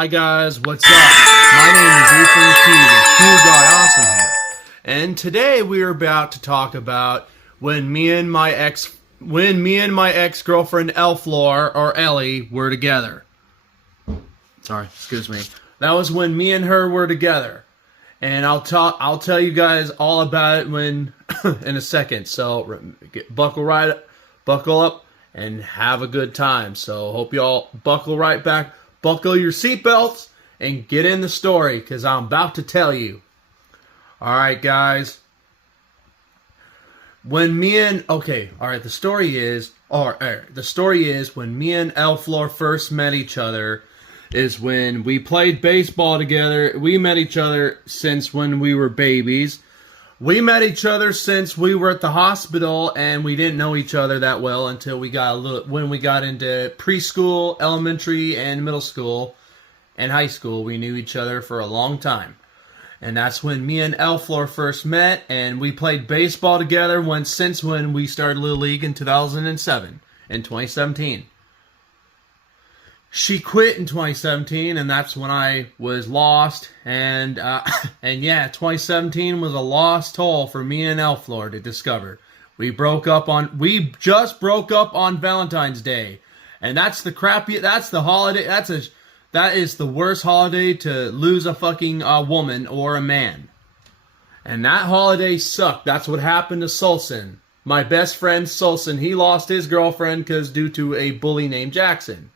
Hi guys, what's up? My name is Ellflor and Cool Guy Awesome here. And today we are about to talk about when me and my ex-girlfriend Ellflor or Ellie were together. Sorry, excuse me. That was when me and her were together. And I'll tell you guys all about it when in a second. So buckle up and have a good time. So hope y'all buckle right back. Buckle your seatbelts and get in the story, because I'm about to tell you. Alright, guys. The story is when me and Ellflor first met each other is when we played baseball together. We met each other since when we were babies. We met each other since we were at the hospital, and we didn't know each other that well until when we got into preschool, elementary, and middle school, and high school. We knew each other for a long time. And that's when me and Ellflor first met, and we played baseball together since when we started Little League in 2017. She quit in 2017, and that's when I was lost. And yeah, 2017 was a lost toll for me and Ellflor to discover. We just broke up on Valentine's Day, and that's the holiday. That is the worst holiday to lose a fucking woman or a man. And that holiday sucked. That's what happened to Sulson. My best friend Sulson, he lost his girlfriend due to a bully named Jackson.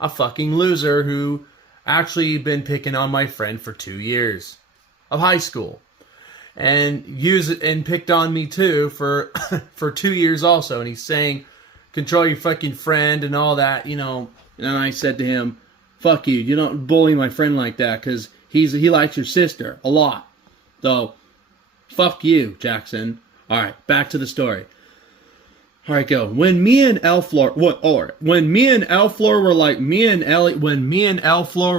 A fucking loser who actually been picking on my friend for 2 years of high school. And picked on me too for 2 years also. And he's saying, control your fucking friend and all that, you know. And I said to him, fuck you, you don't bully my friend like that, because he likes your sister a lot. So, fuck you, Jackson. Alright, back to the story. Alright, go. When me and Ellflor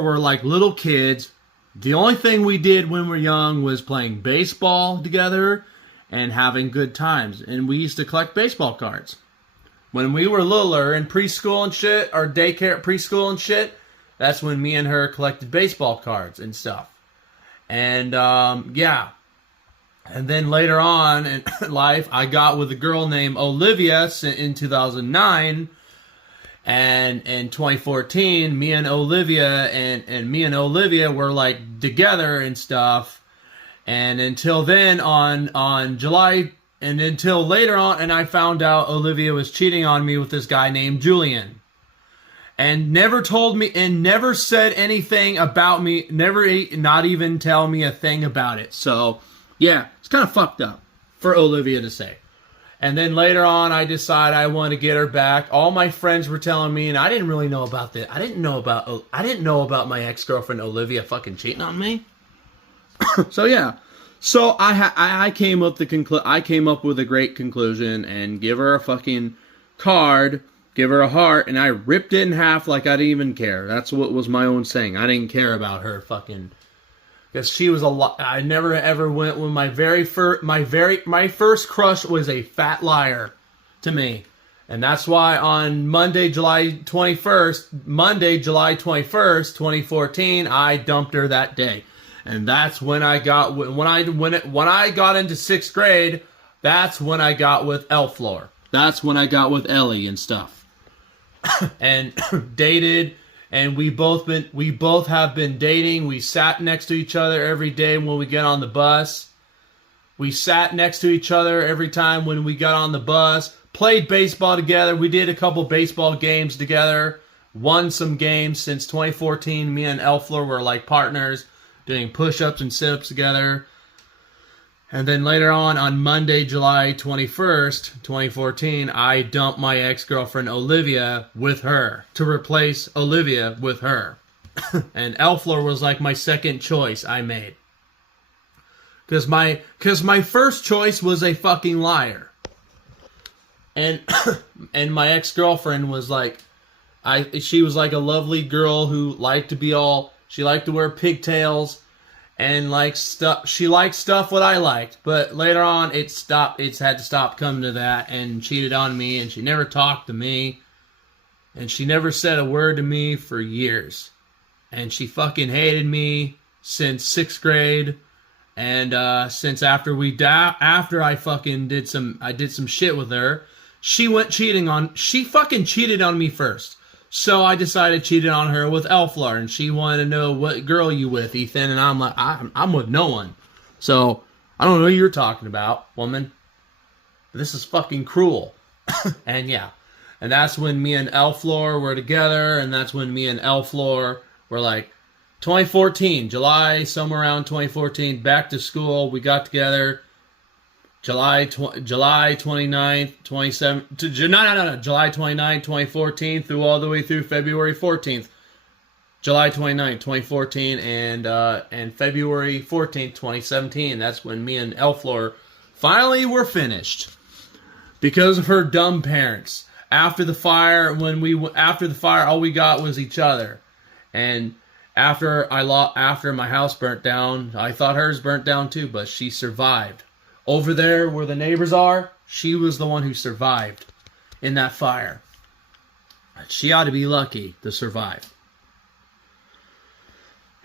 were like little kids, the only thing we did when we were young was playing baseball together and having good times. And we used to collect baseball cards. When we were littler in preschool and shit, or daycare preschool and shit, that's when me and her collected baseball cards and stuff. And, yeah. And then later on in life, I got with a girl named Olivia in 2009. And in 2014, me and Olivia were like together and stuff. And until then, until later on, and I found out Olivia was cheating on me with this guy named Julian. And never told me, and never said anything about me, not even tell me a thing about it. So, yeah, it's kind of fucked up for Olivia to say. And then later on, I decided I want to get her back. All my friends were telling me, and I didn't really know about that. I didn't know about my ex-girlfriend Olivia fucking cheating on me. So yeah, so I came up with a great conclusion and give her a fucking card, give her a heart, and I ripped it in half like I didn't even care. That's what was my own saying. I didn't care about her fucking. Because she was I never ever went with my first crush was a fat liar to me. And that's why on Monday, July 21st, 2014, I dumped her that day. And that's when I got when I got into 6th grade, that's when I got with Ellflor. That's when I got with Ellie and stuff. And dated. And we both have been dating. We sat next to each other every day when we get on the bus. We sat next to each other every time when we got on the bus. Played baseball together. We did a couple baseball games together. Won some games since 2014. Me and Ellflor were like partners, doing push-ups and sit-ups together. And then later on Monday, July 21st, 2014, I dumped my ex-girlfriend Olivia with her to replace Olivia with her. And Ellflor was like my second choice I made. Because my first choice was a fucking liar. And and my ex-girlfriend was like, she was like a lovely girl who liked to she liked to wear pigtails. And she liked stuff what I liked, but later on it's had to stop coming to that, and cheated on me, and she never talked to me, and she never said a word to me for years. And she fucking hated me since 6th grade. And since after I fucking did some shit with her, she fucking cheated on me first. So I decided to cheat on her with Ellflor, and she wanted to know what girl you with, Ethan, and I'm like, I'm with no one. So I don't know what you're talking about, woman. This is fucking cruel. And yeah, and that's when me and Ellflor were together, and that's when me and Ellflor were like 2014, July, somewhere around 2014, back to school. We got together July 29th, 2014 through all the way through February 14th. July 29th, 2014 and February 14th, 2017. That's when me and Ellflor finally were finished. Because of her dumb parents. After the fire, all we got was each other. And after my house burnt down, I thought hers burnt down too, but she survived. Over there where the neighbors are, she was the one who survived in that fire. She ought to be lucky to survive.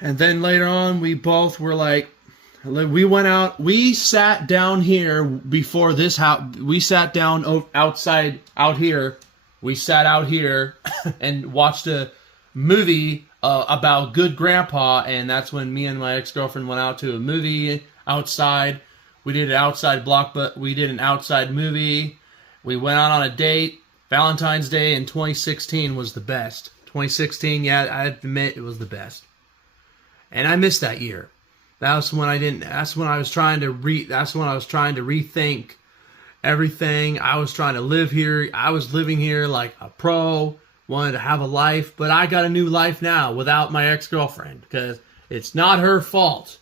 And then later on, we both were like, we went out, we sat down here before this house, we sat down outside, out here, we sat out here and watched a movie about Good Grandpa, and that's when me and my ex-girlfriend went out to a movie outside. We did an outside movie. We went out on a date. Valentine's Day in 2016 was the best. 2016, yeah, I admit it was the best. And I missed that year. That's when I was trying to rethink everything. I was trying to live here. I was living here like a pro, wanted to have a life, but I got a new life now without my ex-girlfriend because it's not her fault.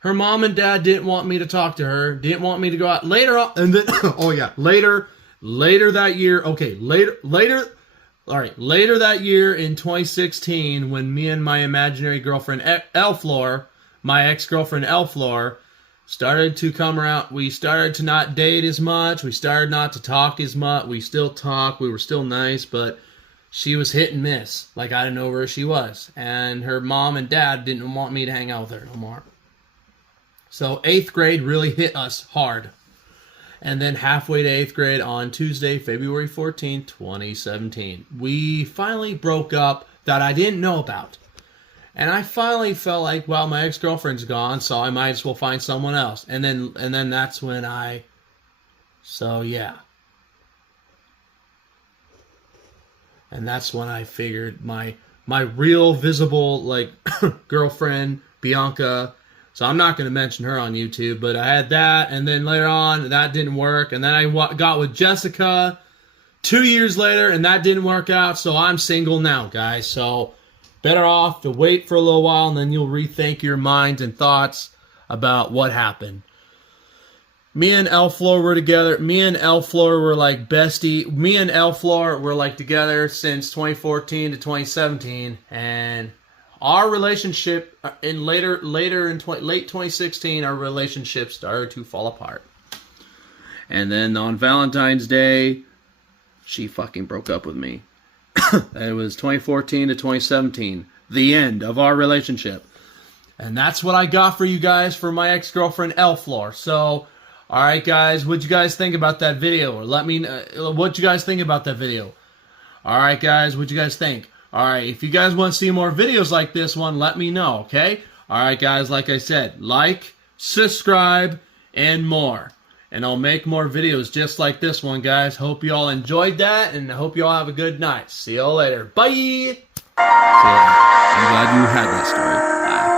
Her mom and dad didn't want me to talk to her, didn't want me to go out later on, and then later that year, later that year in 2016, when me and my imaginary girlfriend Ellflor, my ex-girlfriend Ellflor, started to come around, we started to not date as much, we started not to talk as much, we still talk, we were still nice, but she was hit and miss, like I didn't know where she was, and her mom and dad didn't want me to hang out with her no more. So 8th grade really hit us hard. And then halfway to 8th grade on Tuesday, February 14th, 2017, we finally broke up that I didn't know about. And I finally felt like, well, my ex-girlfriend's gone, so I might as well find someone else. And then that's when And that's when I figured my real visible, girlfriend, Bianca. So I'm not going to mention her on YouTube, but I had that, and then later on, that didn't work, and then I got with Jessica 2 years later, and that didn't work out, so I'm single now, guys. So better off to wait for a little while, and then you'll rethink your minds and thoughts about what happened. Me and Ellflor were together. Me and Ellflor were like bestie. Me and Ellflor were like together since 2014 to 2017, and our relationship in late 2016, our relationship started to fall apart. And then on Valentine's Day, she fucking broke up with me. It was 2014 to 2017, the end of our relationship. And that's what I got for you guys for my ex-girlfriend Ellflor. So, alright guys, what'd you guys think about that video? Or let me know what you guys think about that video. Alright guys, what'd you guys think? Alright, if you guys want to see more videos like this one, let me know, okay? Alright guys, like I said, like, subscribe, and more. And I'll make more videos just like this one, guys. Hope you all enjoyed that, and I hope you all have a good night. See you all later. Bye! I'm glad you had that story. Bye.